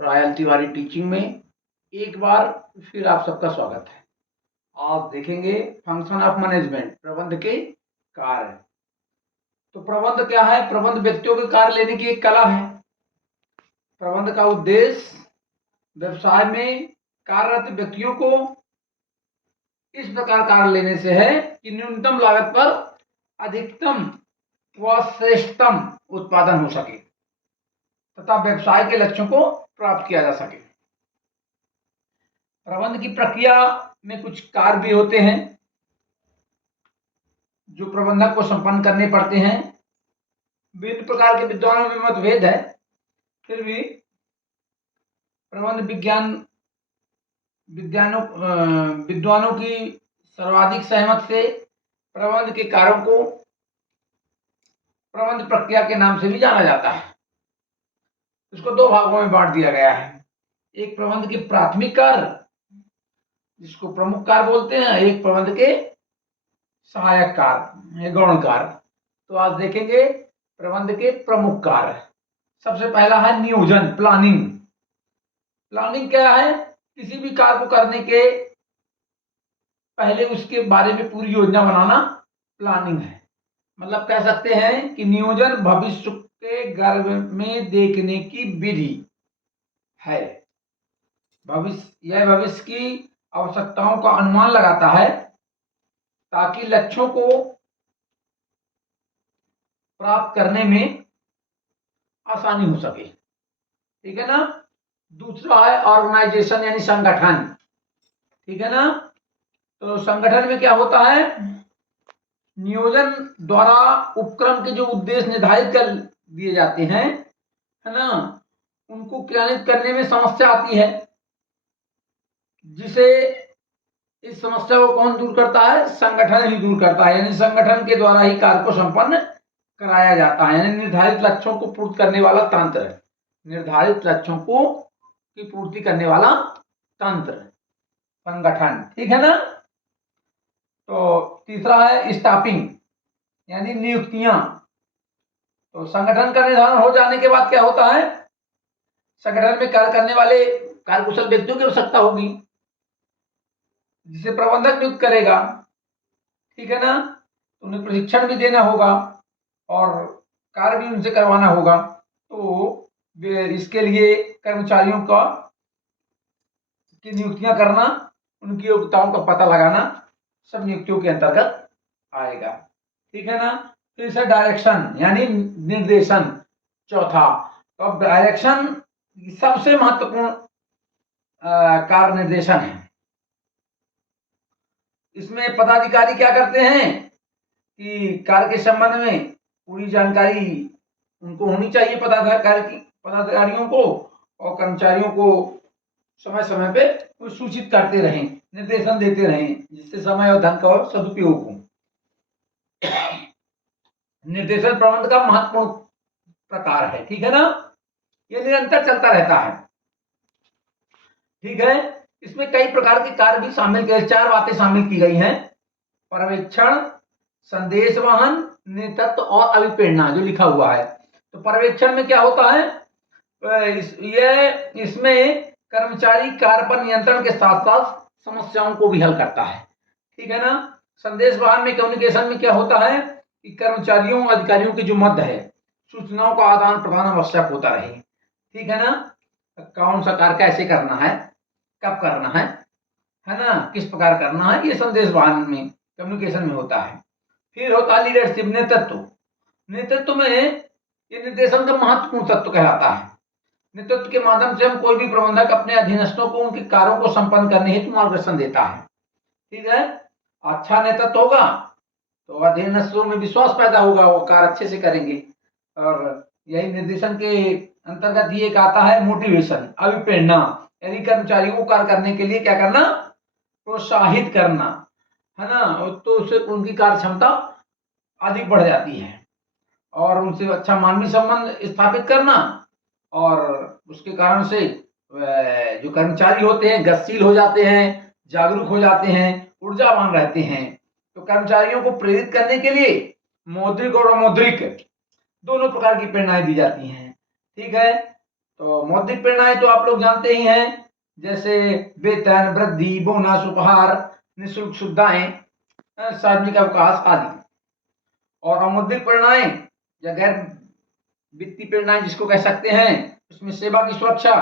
Royal Tiwari teaching में एक बार फिर आप सबका स्वागत है। आज देखेंगे फंक्शन ऑफ मैनेजमेंट, प्रबंध के कार्य। तो प्रबंध क्या है? प्रबंध व्यक्तियों के कार्य लेने की एक कला है। प्रबंध का उद्देश्य व्यवसाय में कार्यरत व्यक्तियों को इस प्रकार कार्य लेने से है कि न्यूनतम लागत पर अधिकतम व श्रेष्ठतम उत्पादन हो सके तथा व्यवसाय के लक्ष्यों को प्राप्त किया जा सके। प्रबंध की प्रक्रिया में कुछ कार्य भी होते हैं जो प्रबंधक को संपन्न करने पड़ते हैं। विभिन्न प्रकार के विद्वानों में मतभेद है, फिर भी प्रबंध विद्वानों की सर्वाधिक सहमत से प्रबंध के कार्यों को प्रबंध प्रक्रिया के नाम से भी जाना जाता है। इसको दो भागों में बांट दिया गया है। एक प्रबंध के प्राथमिक कार्य, जिसको प्रमुख कार्य बोलते हैं, एक प्रबंध के सहायक कार्य, गौण कार्य। तो आज देखेंगे प्रबंध के प्रमुख कार्य। सबसे पहला है नियोजन, प्लानिंग। प्लानिंग क्या है? किसी भी कार्य को करने के पहले उसके बारे में पूरी योजना बनाना प्लानिंग है। मतलब कह सकते हैं कि नियोजन भविष्य के गर्भ में देखने की विधि है। यह भविष्य की आवश्यकताओं का अनुमान लगाता है ताकि लक्ष्यों को प्राप्त करने में आसानी हो सके। ठीक है ना? दूसरा है ऑर्गेनाइजेशन यानी संगठन। ठीक है ना? तो संगठन में क्या होता है? नियोजन द्वारा उपक्रम के जो उद्देश्य निर्धारित कर दिए जाते हैं, है ना, उनको क्रियान्वित करने में समस्या आती है, जिसे इस समस्या को कौन दूर करता है? संगठन ही दूर करता है। यानी संगठन के द्वारा ही कार्य को संपन्न कराया जाता है। यानी निर्धारित लक्ष्यों को पूर्ति करने वाला तंत्र, निर्धारित लक्ष्यों को की पूर्ति करने वाला तंत्र संगठन। ठीक है ना? तो तीसरा है स्टाफिंग यानी नियुक्तियां। तो संगठन का निर्धारण हो जाने के बाद क्या होता है? संगठन में कार्य करने वाले कार्यकुशल व्यक्तियों की आवश्यकता होगी, जिसे प्रबंधक नियुक्त करेगा। ठीक है ना? उन्हें प्रशिक्षण भी देना होगा और कार्य भी उनसे करवाना होगा। तो इसके लिए कर्मचारियों का की नियुक्तियां करना, उनकी योग्यताओं का पता लगाना सब नियुक्तियों के अंतर्गत आएगा। ठीक है ना? फिर से डायरेक्शन यानी निर्देशन, चौथा। तो अब डायरेक्शन सबसे महत्वपूर्ण कार्य निर्देशन है। इसमें पदाधिकारी क्या करते हैं कि कार्य के संबंध में पूरी जानकारी उनको होनी चाहिए, पदाधिकारियों को, और कर्मचारियों को समय समय पे सूचित करते रहें, निर्देशन देते रहें, जिससे समय और धन का सदुपयोग हो। निर्देशन प्रबंध का महत्वपूर्ण प्रकार है। ठीक है ना? यह निरंतर चलता रहता है। ठीक है? इसमें कई प्रकार के कार्य भी शामिल किए, 4 बातें शामिल की गई हैं: पर्यवेक्षण, संदेश वहन, नेतृत्व और अभिप्रेरणा, जो लिखा हुआ है। तो पर्यवेक्षण में क्या होता है? इसमें कर्मचारी कार्य पर नियंत्रण के साथ साथ समस्याओं को भी हल करता है। ठीक है ना? संदेश वहन में, कम्युनिकेशन में क्या होता है कि कर्मचारियों अधिकारियों के जो मध्य है, सूचनाओं का आदान प्रदान आवश्यक होता रहे। ठीक है ना? कौन सा कार्य कैसे करना है, कब करना है ना, किस प्रकार करना है, ये संदेश वहन में, कम्युनिकेशन में होता है। फिर होता है लीडरशिप, नेतृत्व। नेतृत्व में ये निर्देशन का महत्वपूर्ण तत्व कहलाता है। नेतृत्व के माध्यम से हम कोई भी प्रबंधक अपने अधीनस्थों को उनके कार्यों को संपन्न करने हेतु मार्गदर्शन देता है। ठीक है? अच्छा नेतृत्व होगा तो अधीनस्थों में विश्वास पैदा होगा, वो कार्य अच्छे से करेंगे। और यही निर्देशन के अंतर्गत ये एक आता है मोटिवेशन, अभिप्रेरणा। यानी कर्मचारियों को कार्य करने के लिए क्या करना? प्रोत्साहित करना, है ना? तो उससे उनकी कार्य क्षमता अधिक बढ़ जाती है और उनसे अच्छा मानवीय संबंध स्थापित करना, और उसके कारण से जो कर्मचारी होते हैं गतिशील हो जाते हैं, जागरूक हो जाते हैं, ऊर्जावान रहते हैं। तो कर्मचारियों को प्रेरित करने के लिए मौद्रिक और अमौद्रिक दोनों प्रकार की प्रेरणाएं दी जाती हैं। ठीक है? तो मौद्रिक प्रेरणाएं तो आप लोग जानते ही हैं, जैसे वेतन वृद्धि, बोनस, उपहार, निःशुल्क सुविधाएं, सार्वजनिक अवकाश आदि। और अमौद्रिक प्रेरणाएं या गैर वित्तीय प्रेरणाएं जिसको कह सकते हैं, उसमें सेवा की सुरक्षा,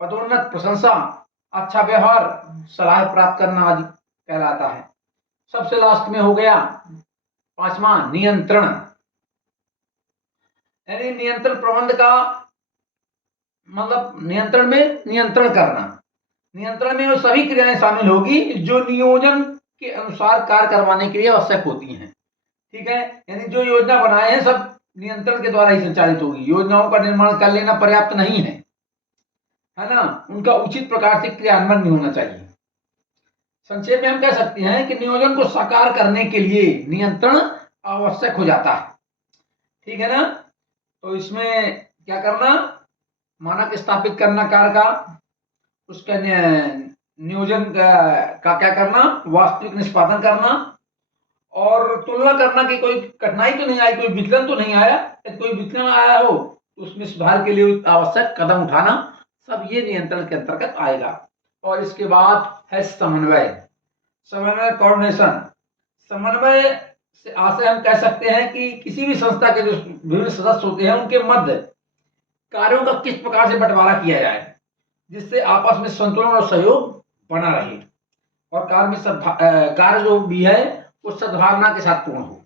पदोन्नत, प्रशंसा, अच्छा व्यवहार, सलाह प्राप्त करना आदि कहलाता है। सबसे लास्ट में हो गया 5वां नियंत्रण, यानी नियंत्रण प्रबंध का मतलब नियंत्रण में नियंत्रण करना। नियंत्रण में वो सभी क्रियाएं शामिल होगी जो नियोजन के अनुसार कार्य करवाने के लिए आवश्यक होती हैं। ठीक है, यानी जो योजना बनाए हैं सब नियंत्रण के द्वारा ही संचालित होगी। योजनाओं का निर्माण कर लेना पर्याप्त नहीं है ना, उनका उचित प्रकार से क्रियान्वयन भी होना चाहिए। संक्षेप में हम कह सकते हैं कि नियोजन को साकार करने के लिए नियंत्रण आवश्यक हो जाता है। ठीक है ना, तो इसमें क्या करना, मानक स्थापित करना कार्य का, उसका नियोजन का क्या करना, वास्तविक निष्पादन करना, और तुलना करना कि कोई कठिनाई तो नहीं आई, कोई विचलन तो नहीं आया। यदि कोई विचलन आया हो तो उसमें सुधार के लिए आवश्यक कदम उठाना, सब ये नियंत्रण के अंतर्गत आएगा। और इसके बाद है समन्वय, कोऑर्डिनेशन। समन्वय से आशय हम कह सकते हैं कि किसी भी संस्था के जो विभिन्न सदस्य होते हैं उनके मध्य कार्यों का किस प्रकार से बंटवारा किया जाए जिससे आपस में संतुलन और सहयोग बना रहे और कार्य जो भी है वो सद्भावना के साथ पूर्ण हो।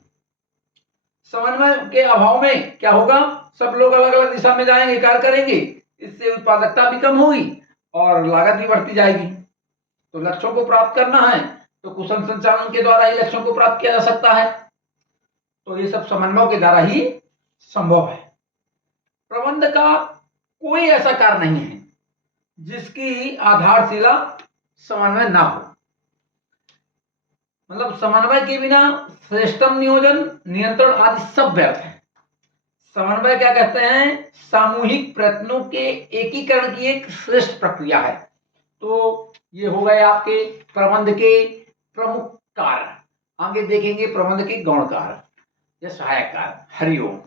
समन्वय के अभाव में क्या होगा, सब लोग अलग अलग दिशा में जाएंगे, कार्य करेंगे, इससे उत्पादकता भी कम होगी और लागत भी बढ़ती जाएगी। तो लक्ष्यों को प्राप्त करना है तो कुशल संचालन के द्वारा ही लक्ष्यों को प्राप्त किया जा सकता है। तो ये सब समन्वय के द्वारा ही संभव है। प्रबंध का कोई ऐसा कार्य नहीं है जिसकी आधारशिला समन्वय ना हो। मतलब समन्वय के बिना श्रेष्ठतम नियोजन, नियंत्रण आदि सब व्यर्थ है। समन्वय क्या कहते हैं, सामूहिक प्रयत्नों के एकीकरण की एक श्रेष्ठ प्रक्रिया है। तो ये हो गए आपके प्रबंध के प्रमुख कार्य। आगे देखेंगे प्रबंध के गौण कार्य या सहायक कार्य। हरिओम।